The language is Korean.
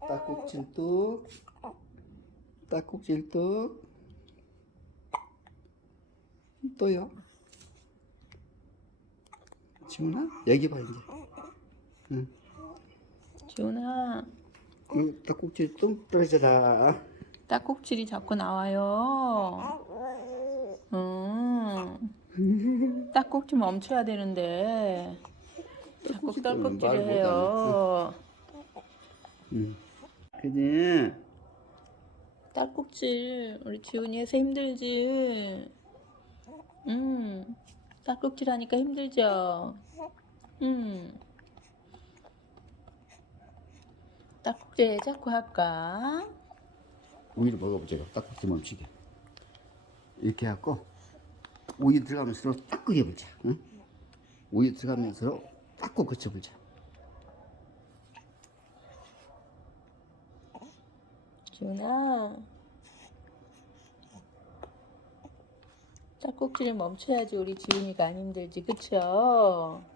딱꼭질뚝 딱꼭질뚝 또요 지훈아 여기 봐 이제 응. 지훈아 이 딱꼭질 뚱 떨어져라 딱꼭질이 자꾸 나와요. 음. 딱꼭질 멈춰야 되는데 자꾸 말 해요. 응. 그지 딱꼭질 우리 지훈이 해서 힘들지. 음. 딱꼭질 하니까 힘들죠. 음. 딱꼭질 자꾸 할까? 우유를 먹어보자 딱꼭질 멈추게 이렇게 해갖고 우유 들어가면서 딱 끓여보자 응? 우유 들어가면서 닦고 거쳐보자 지훈아 짝꼭지를 멈춰야지 우리 지훈이가 안 힘들지 그쵸?